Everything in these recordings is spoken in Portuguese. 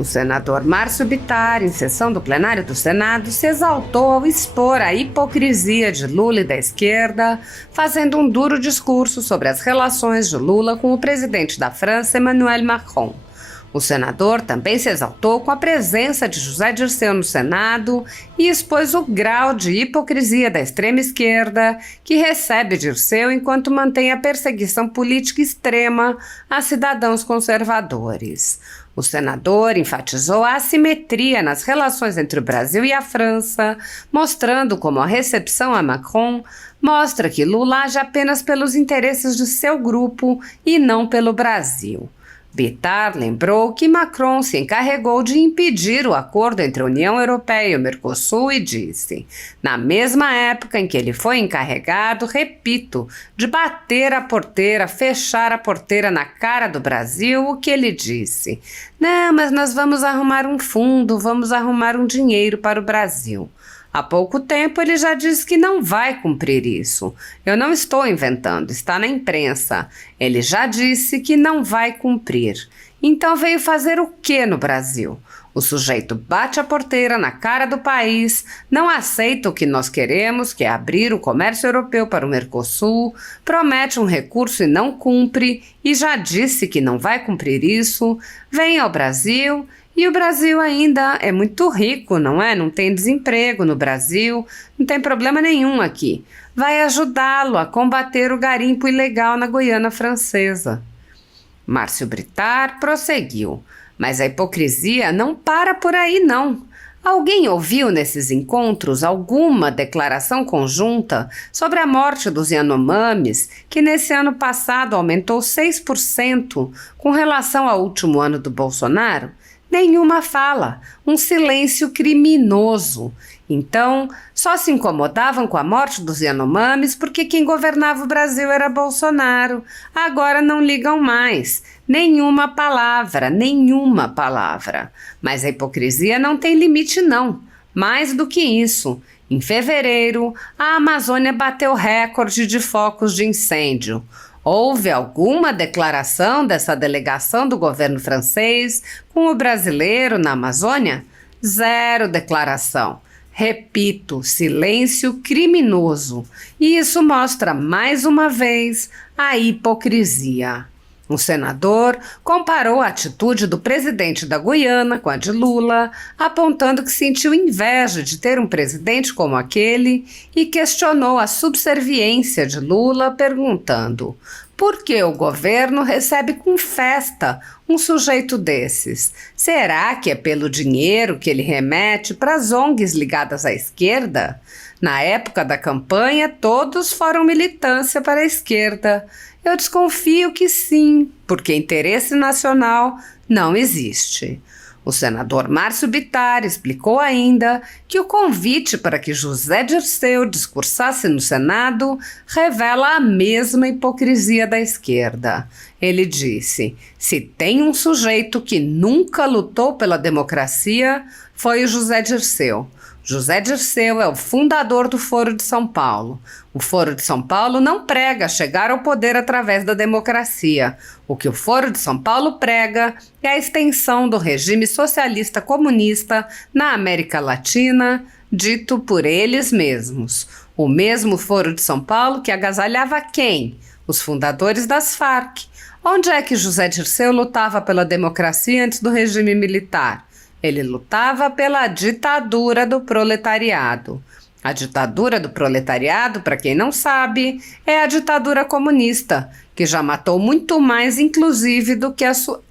O senador Márcio Bittar, em sessão do plenário do Senado, se exaltou ao expor a hipocrisia de Lula e da esquerda, fazendo um duro discurso sobre as relações de Lula com o presidente da França, Emmanuel Macron. O senador também se exaltou com a presença de José Dirceu no Senado e expôs o grau de hipocrisia da extrema esquerda, que recebe Dirceu enquanto mantém a perseguição política extrema a cidadãos conservadores. O senador enfatizou a assimetria nas relações entre o Brasil e a França, mostrando como a recepção a Macron mostra que Lula age apenas pelos interesses de seu grupo e não pelo Brasil. Bittar lembrou que Macron se encarregou de impedir o acordo entre a União Europeia e o Mercosul e disse, na mesma época em que ele foi encarregado, repito, de bater a porteira, fechar a porteira na cara do Brasil, o que ele disse? Não, mas nós vamos arrumar um fundo, vamos arrumar um dinheiro para o Brasil. Há pouco tempo ele já disse que não vai cumprir isso. Eu não estou inventando, está na imprensa. Ele já disse que não vai cumprir. Então veio fazer o quê no Brasil? O sujeito bate a porteira na cara do país, não aceita o que nós queremos, que é abrir o comércio europeu para o Mercosul, promete um recurso e não cumpre, e já disse que não vai cumprir isso, vem ao Brasil. E o Brasil ainda é muito rico, não é? Não tem desemprego no Brasil, não tem problema nenhum aqui. Vai ajudá-lo a combater o garimpo ilegal na Guiana Francesa. Márcio Bittar prosseguiu, mas a hipocrisia não para por aí não. Alguém ouviu nesses encontros alguma declaração conjunta sobre a morte dos Yanomamis, que nesse ano passado aumentou 6% com relação ao último ano do Bolsonaro? Nenhuma fala, um silêncio criminoso. Então, só se incomodavam com a morte dos Yanomamis porque quem governava o Brasil era Bolsonaro. Agora não ligam mais. Nenhuma palavra, nenhuma palavra. Mas a hipocrisia não tem limite não. Mais do que isso, em fevereiro, a Amazônia bateu recorde de focos de incêndio. Houve alguma declaração dessa delegação do governo francês com o brasileiro na Amazônia? Zero declaração. Repito, silêncio criminoso. E isso mostra mais uma vez a hipocrisia. O senador comparou a atitude do presidente da Guiana com a de Lula, apontando que sentiu inveja de ter um presidente como aquele e questionou a subserviência de Lula, perguntando: por que o governo recebe com festa um sujeito desses? Será que é pelo dinheiro que ele remete para as ONGs ligadas à esquerda? Na época da campanha, todos foram militância para a esquerda. Eu desconfio que sim, porque interesse nacional não existe. O senador Márcio Bittar explicou ainda que o convite para que José Dirceu discursasse no Senado revela a mesma hipocrisia da esquerda. Ele disse: se tem um sujeito que nunca lutou pela democracia, foi o José Dirceu. José Dirceu é o fundador do Foro de São Paulo. O Foro de São Paulo não prega chegar ao poder através da democracia. O que o Foro de São Paulo prega é a extensão do regime socialista comunista na América Latina, dito por eles mesmos. O mesmo Foro de São Paulo que agasalhava quem? Os fundadores das Farc. Onde é que José Dirceu lutava pela democracia antes do regime militar? Ele lutava pela ditadura do proletariado. A ditadura do proletariado, para quem não sabe, é a ditadura comunista, que já matou muito mais, inclusive, do que a sua...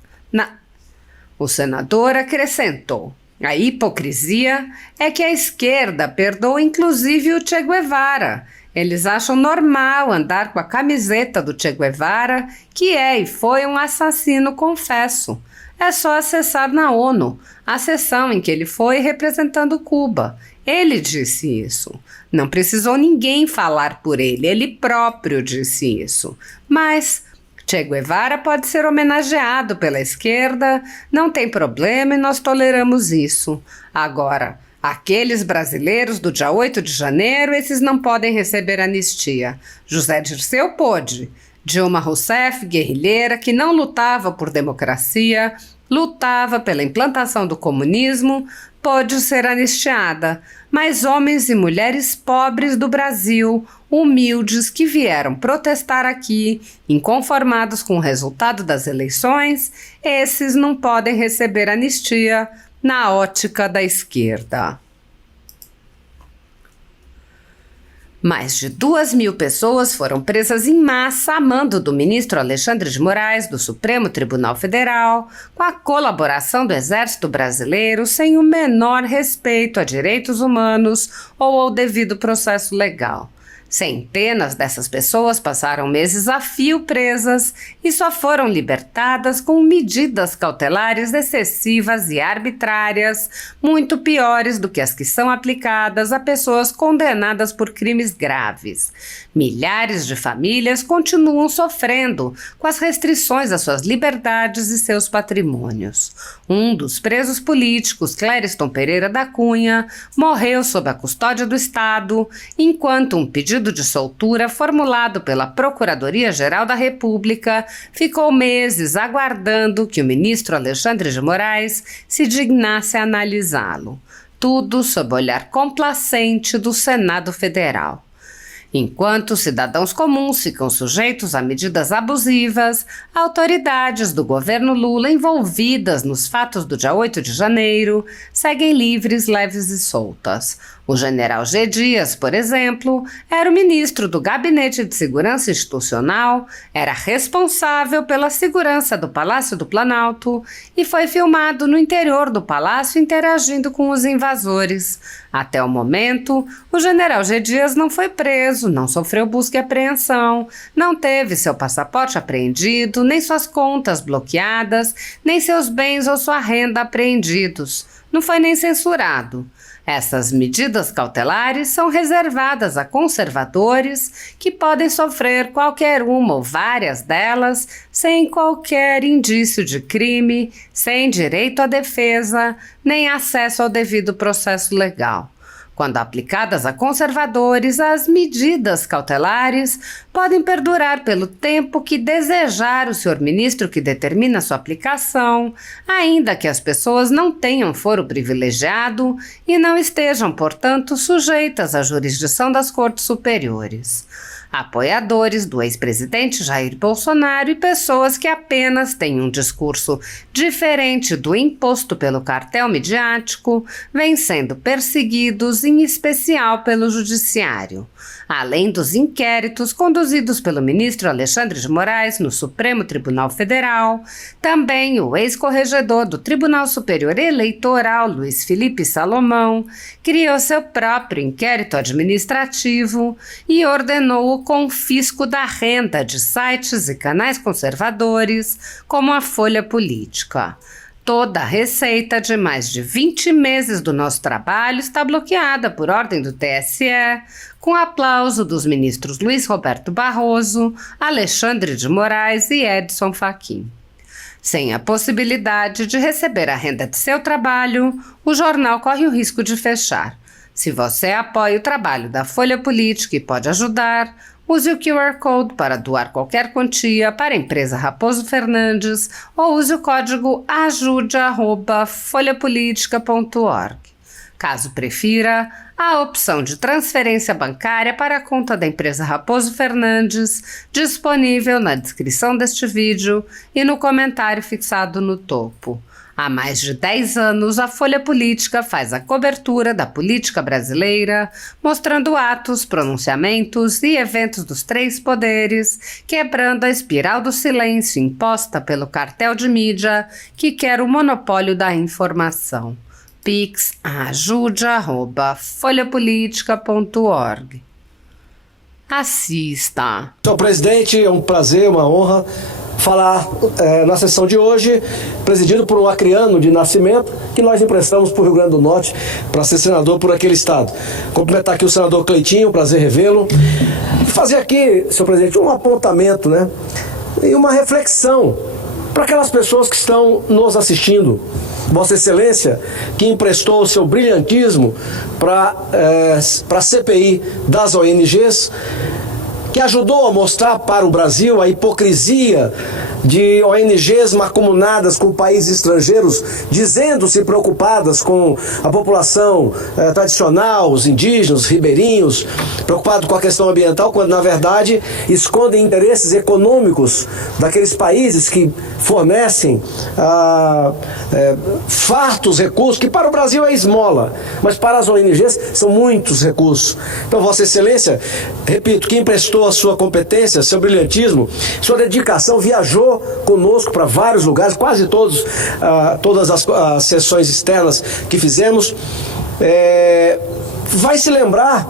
O senador acrescentou: a hipocrisia é que a esquerda perdoa inclusive o Che Guevara. Eles acham normal andar com a camiseta do Che Guevara, que é e foi um assassino confesso. É só acessar na ONU, a sessão em que ele foi representando Cuba. Ele disse isso. Não precisou ninguém falar por ele, ele próprio disse isso. Mas Che Guevara pode ser homenageado pela esquerda, não tem problema e nós toleramos isso. Agora, aqueles brasileiros do dia 8 de janeiro, esses não podem receber anistia. José Dirceu pôde. Dilma Rousseff, guerrilheira que não lutava por democracia, lutava pela implantação do comunismo, pôde ser anistiada, mas homens e mulheres pobres do Brasil, humildes, que vieram protestar aqui, inconformados com o resultado das eleições, esses não podem receber anistia na ótica da esquerda. Mais de 2.000 pessoas foram presas em massa a mando do ministro Alexandre de Moraes, do Supremo Tribunal Federal, com a colaboração do Exército Brasileiro, sem o menor respeito a direitos humanos ou ao devido processo legal. Centenas dessas pessoas passaram meses a fio presas e só foram libertadas com medidas cautelares excessivas e arbitrárias, muito piores do que as que são aplicadas a pessoas condenadas por crimes graves. Milhares de famílias continuam sofrendo com as restrições às suas liberdades e seus patrimônios. Um dos presos políticos, Clériston Pereira da Cunha, morreu sob a custódia do Estado, enquanto um pedido de soltura formulado pela Procuradoria-Geral da República ficou meses aguardando que o ministro Alexandre de Moraes se dignasse a analisá-lo. Tudo sob o olhar complacente do Senado Federal. Enquanto cidadãos comuns ficam sujeitos a medidas abusivas, autoridades do governo Lula envolvidas nos fatos do dia 8 de janeiro seguem livres, leves e soltas. O general G. Dias, por exemplo, era o ministro do Gabinete de Segurança Institucional, era responsável pela segurança do Palácio do Planalto e foi filmado no interior do palácio interagindo com os invasores. Até o momento, o general G. Dias não foi preso, não sofreu busca e apreensão, não teve seu passaporte apreendido, nem suas contas bloqueadas, nem seus bens ou sua renda apreendidos. Não foi nem censurado. Essas medidas cautelares são reservadas a conservadores que podem sofrer qualquer uma ou várias delas sem qualquer indício de crime, sem direito à defesa, nem acesso ao devido processo legal. Quando aplicadas a conservadores, as medidas cautelares podem perdurar pelo tempo que desejar o senhor ministro que determina sua aplicação, ainda que as pessoas não tenham foro privilegiado e não estejam, portanto, sujeitas à jurisdição das cortes superiores. Apoiadores do ex-presidente Jair Bolsonaro e pessoas que apenas têm um discurso diferente do imposto pelo cartel midiático vêm sendo perseguidos, em especial pelo judiciário. Além dos inquéritos conduzidos pelo ministro Alexandre de Moraes no Supremo Tribunal Federal, também o ex-corregedor do Tribunal Superior Eleitoral, Luiz Felipe Salomão, criou seu próprio inquérito administrativo e ordenou o confisco da renda de sites e canais conservadores, como a Folha Política. Toda a receita de mais de 20 meses do nosso trabalho está bloqueada por ordem do TSE, com aplauso dos ministros Luiz Roberto Barroso, Alexandre de Moraes e Edson Fachin. Sem a possibilidade de receber a renda de seu trabalho, o jornal corre o risco de fechar. Se você apoia o trabalho da Folha Política e pode ajudar, use o QR Code para doar qualquer quantia para a empresa Raposo Fernandes ou use o código ajude@folhapolitica.org. Caso prefira, há a opção de transferência bancária para a conta da empresa Raposo Fernandes, disponível na descrição deste vídeo e no comentário fixado no topo. Há mais de 10 anos, a Folha Política faz a cobertura da política brasileira, mostrando atos, pronunciamentos e eventos dos três poderes, quebrando a espiral do silêncio imposta pelo cartel de mídia que quer o monopólio da informação. Pix ajude@folhapolitica.org. Assista. Senhor presidente, é um prazer, uma honra falar na sessão de hoje, presidido por um acriano de nascimento, que nós emprestamos para o Rio Grande do Norte para ser senador por aquele estado. Cumprimentar aqui o senador Cleitinho, prazer revê-lo. Fazer aqui, senhor presidente, um apontamento, né, e uma reflexão para aquelas pessoas que estão nos assistindo. Vossa Excelência, que emprestou o seu brilhantismo para a CPI das ONGs, que ajudou a mostrar para o Brasil a hipocrisia de ONGs macumunadas com países estrangeiros, dizendo-se preocupadas com a população tradicional, os indígenas, os ribeirinhos, preocupados com a questão ambiental, quando na verdade escondem interesses econômicos daqueles países que fornecem fartos recursos, que para o Brasil é esmola, mas para as ONGs são muitos recursos. Então, Vossa Excelência, repito, que emprestou a sua competência, seu brilhantismo, sua dedicação, viajou conosco para vários lugares, quase todas as sessões externas que fizemos, vai se lembrar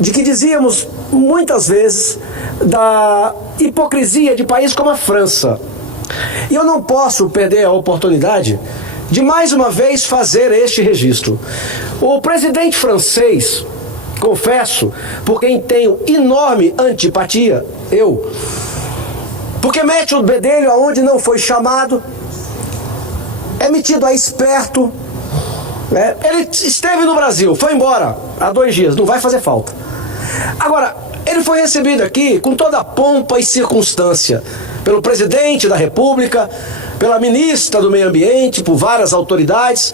de que dizíamos muitas vezes da hipocrisia de países como a França. E eu não posso perder a oportunidade de mais uma vez fazer este registro. O presidente francês, confesso, por quem tenho enorme antipatia, porque mete o bedelho aonde não foi chamado, é metido a esperto, né? Ele esteve no Brasil, foi embora há 2 dias, não vai fazer falta. Agora, ele foi recebido aqui com toda a pompa e circunstância pelo presidente da República, pela ministra do Meio Ambiente, por várias autoridades.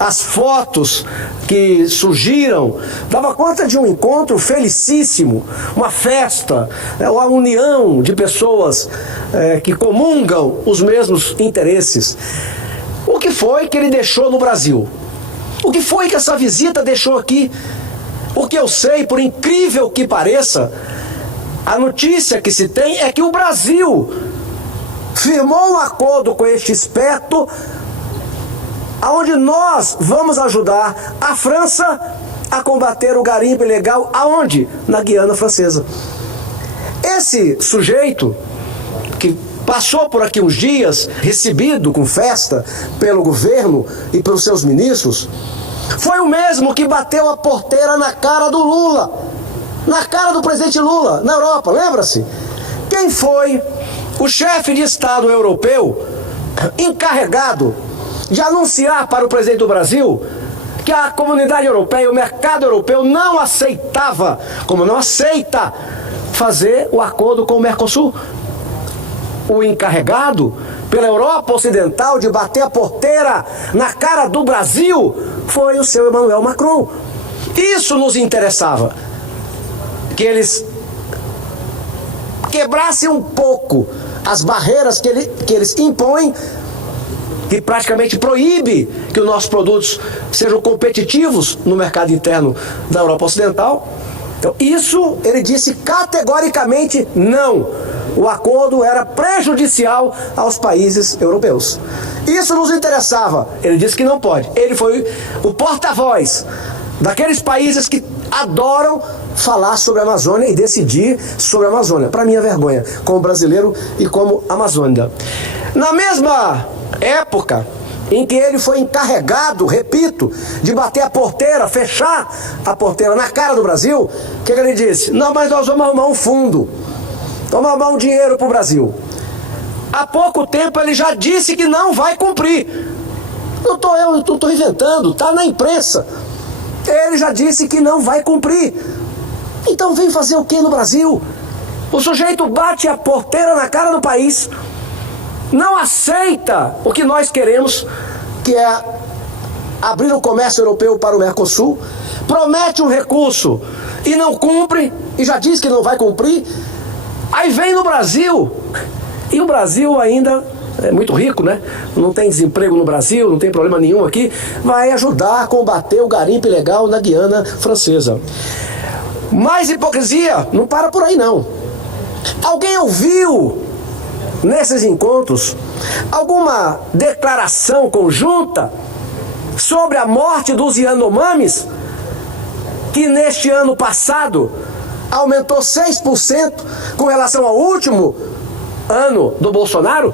As fotos que surgiram dava conta de um encontro felicíssimo, uma festa, uma união de pessoas que comungam os mesmos interesses. O que foi que ele deixou no Brasil? O que foi que essa visita deixou aqui? O que eu sei, por incrível que pareça, a notícia que se tem é que o Brasil firmou um acordo com este esperto, aonde nós vamos ajudar a França a combater o garimpo ilegal. Aonde? Na Guiana Francesa. Esse sujeito, que passou por aqui uns dias, recebido com festa pelo governo e pelos seus ministros, foi o mesmo que bateu a porteira na cara do Lula, na cara do presidente Lula, na Europa, lembra-se? Quem foi o chefe de Estado europeu encarregado de anunciar para o presidente do Brasil que a comunidade europeia, o mercado europeu não aceitava, como não aceita, fazer o acordo com o Mercosul? O encarregado pela Europa Ocidental de bater a porteira na cara do Brasil foi o seu Emmanuel Macron. Isso nos interessava, que eles quebrassem um pouco as barreiras que eles impõem, que praticamente proíbe que os nossos produtos sejam competitivos no mercado interno da Europa Ocidental. Então, isso ele disse categoricamente não. O acordo era prejudicial aos países europeus. Isso nos interessava. Ele disse que não pode. Ele foi o porta-voz daqueles países que adoram falar sobre a Amazônia e decidir sobre a Amazônia. Para minha vergonha, como brasileiro e como amazônida. Na mesma época em que ele foi encarregado, repito, de bater a porteira, fechar a porteira na cara do Brasil, o que ele disse? Não, mas nós vamos arrumar um fundo, vamos arrumar um dinheiro para o Brasil. Há pouco tempo ele já disse que não vai cumprir. Eu não estou inventando, está na imprensa. Ele já disse que não vai cumprir. Então vem fazer o que no Brasil? O sujeito bate a porteira na cara do país, não aceita o que nós queremos, que é abrir o comércio europeu para o Mercosul, promete um recurso e não cumpre, e já diz que não vai cumprir. Aí vem no Brasil, e o Brasil ainda é muito rico, né? Não tem desemprego no Brasil, não tem problema nenhum aqui, vai ajudar a combater o garimpo ilegal na Guiana Francesa. Mas hipocrisia não para por aí, não. Alguém ouviu nesses encontros alguma declaração conjunta sobre a morte dos Yanomamis, que neste ano passado aumentou 6% com relação ao último ano do Bolsonaro?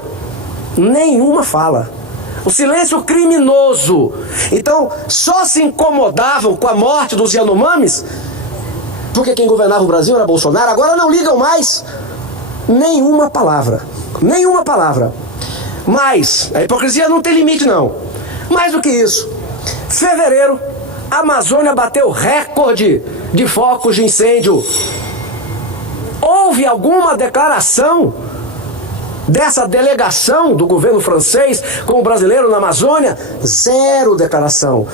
Nenhuma fala. O silêncio criminoso. Então, só se incomodavam com a morte dos Yanomamis porque quem governava o Brasil era Bolsonaro. Agora não ligam mais. Nenhuma palavra. Nenhuma palavra. Mas a hipocrisia não tem limite, não. Mais do que isso, fevereiro, a Amazônia bateu recorde de focos de incêndio. houve alguma declaração dessa delegação do governo francês com o brasileiro na Amazônia? Zero declaração.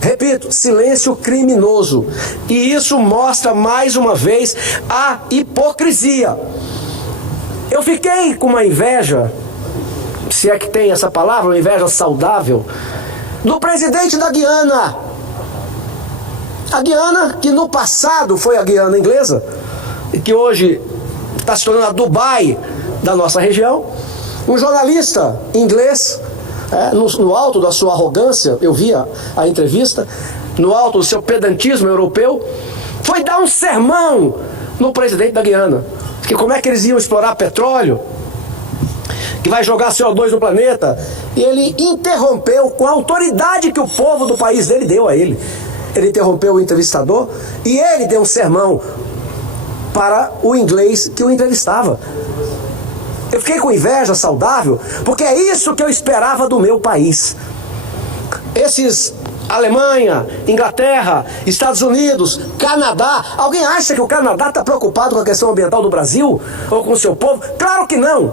Repito, silêncio criminoso. E isso mostra mais uma vez a hipocrisia. Eu fiquei com uma inveja, se é que tem essa palavra, uma inveja saudável, do presidente da Guiana. A Guiana, que no passado foi a Guiana inglesa, e que hoje está se tornando a Dubai da nossa região. Um jornalista inglês, no alto da sua arrogância, eu vi a entrevista, no alto do seu pedantismo europeu, foi dar um sermão no presidente da Guiana, que como é que eles iam explorar petróleo, que vai jogar CO2 no planeta. E ele interrompeu com a autoridade que o povo do país dele deu a ele. Ele interrompeu o entrevistador e ele deu um sermão para o inglês que o entrevistava. Eu fiquei com inveja saudável, porque é isso que eu esperava do meu país. Esses Alemanha, Inglaterra, Estados Unidos, Canadá. Alguém acha que o Canadá está preocupado com a questão ambiental do Brasil? Ou com o seu povo? Claro que não.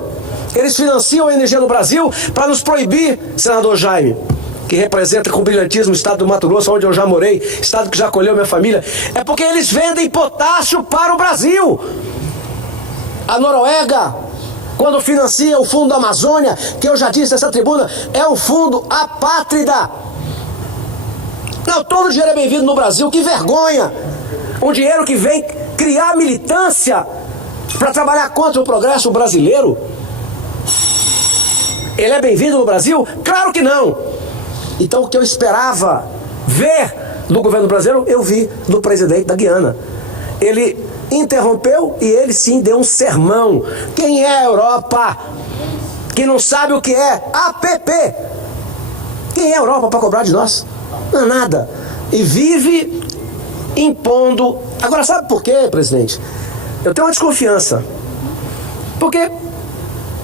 Eles financiam a energia do Brasil para nos proibir, senador Jaime, que representa com brilhantismo o estado do Mato Grosso, onde eu já morei, estado que já acolheu minha família. É porque eles vendem potássio para o Brasil. A Noruega, quando financia o Fundo da Amazônia, que eu já disse nessa tribuna, é um fundo apátrida. Não, todo dinheiro é bem-vindo no Brasil, que vergonha! Um dinheiro que vem criar militância para trabalhar contra o progresso brasileiro. Ele é bem-vindo no Brasil? Claro que não! Então o que eu esperava ver do governo brasileiro, eu vi do presidente da Guiana. Ele interrompeu e ele sim deu um sermão. Quem é a Europa que não sabe o que é APP? Quem é a Europa para cobrar de nós? Não é nada. E vive impondo. Agora sabe por quê, presidente? Eu tenho uma desconfiança. Porque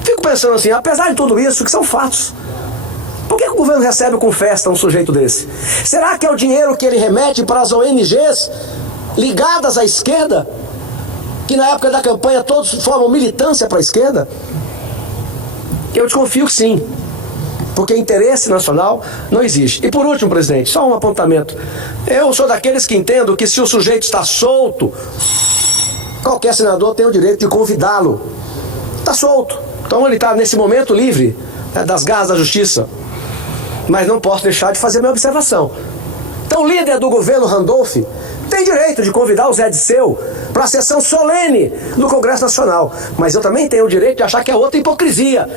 fico pensando assim, apesar de tudo isso, que são fatos, por que o governo recebe com festa um sujeito desse? Será que é o dinheiro que ele remete para as ONGs ligadas à esquerda? Que na época da campanha todos formam militância para a esquerda? Eu desconfio que sim. Porque interesse nacional não existe. E por último, presidente, só um apontamento. Eu sou daqueles que entendo que se o sujeito está solto, qualquer senador tem o direito de convidá-lo. Está solto. Então ele está nesse momento livre, das garras da justiça. Mas não posso deixar de fazer minha observação. Então o líder do governo, Randolph, tem direito de convidar o Zé Disseu para a sessão solene do Congresso Nacional. Mas eu também tenho o direito de achar que é outra hipocrisia.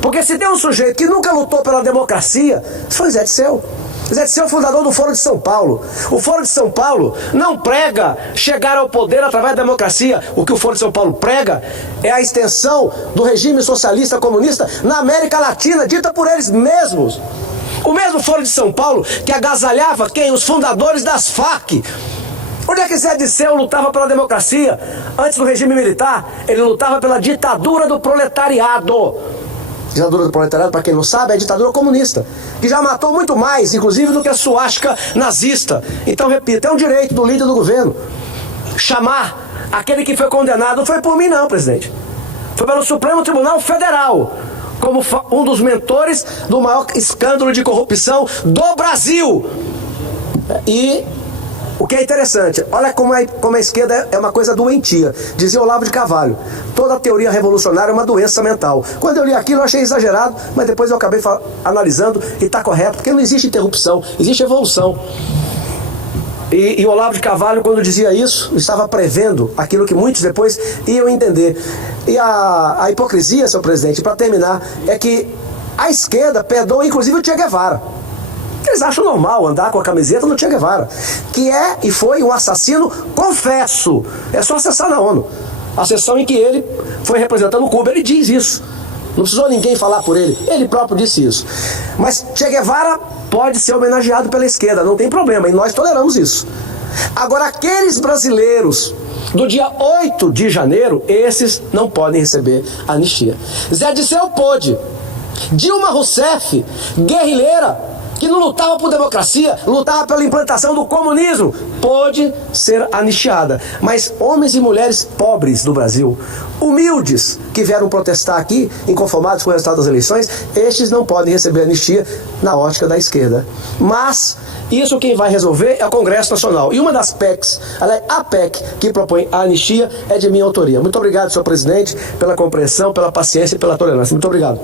Porque se tem um sujeito que nunca lutou pela democracia, foi Zé Disseu. Zé Disseu é o fundador do Foro de São Paulo. O Foro de São Paulo não prega chegar ao poder através da democracia. O que o Foro de São Paulo prega é a extensão do regime socialista comunista na América Latina, dita por eles mesmos. O mesmo Foro de São Paulo que agasalhava quem? Os fundadores das Farc. Onde é que Zé Disseu lutava pela democracia? Antes do regime militar, ele lutava pela ditadura do proletariado. Ditadura do proletariado, para quem não sabe, é a ditadura comunista, que já matou muito mais, inclusive, do que a suástica nazista. Então, repito, é um direito do líder do governo chamar aquele que foi condenado. Não foi por mim não, presidente. Foi pelo Supremo Tribunal Federal, como um dos mentores do maior escândalo de corrupção do Brasil. E o que é interessante, olha como a esquerda é uma coisa doentia. Dizia Olavo de Carvalho, toda teoria revolucionária é uma doença mental. Quando eu li aquilo eu achei exagerado, mas depois eu acabei analisando e está correto, porque não existe interrupção, existe evolução. E Olavo de Carvalho, quando dizia isso, estava prevendo aquilo que muitos depois iam entender. E a hipocrisia, senhor presidente, para terminar, é que a esquerda perdoa inclusive o Che Guevara. Eles acham normal andar com a camiseta do Che Guevara, que é e foi um assassino confesso. É só acessar na ONU. A sessão em que ele foi representando Cuba, ele diz isso. Não precisou ninguém falar por ele, ele próprio disse isso. Mas Che Guevara pode ser homenageado pela esquerda, não tem problema, e nós toleramos isso. Agora, aqueles brasileiros do dia 8 de janeiro, esses não podem receber anistia. Zé Disseu pôde. Dilma Rousseff, guerrilheira, que não lutava por democracia, lutava pela implantação do comunismo, pôde ser anistiada. Mas homens e mulheres pobres do Brasil, humildes, que vieram protestar aqui, inconformados com o resultado das eleições, estes não podem receber anistia na ótica da esquerda. Mas isso quem vai resolver é o Congresso Nacional. E uma das PECs, a PEC que propõe a anistia, é de minha autoria. Muito obrigado, senhor presidente, pela compreensão, pela paciência e pela tolerância. Muito obrigado.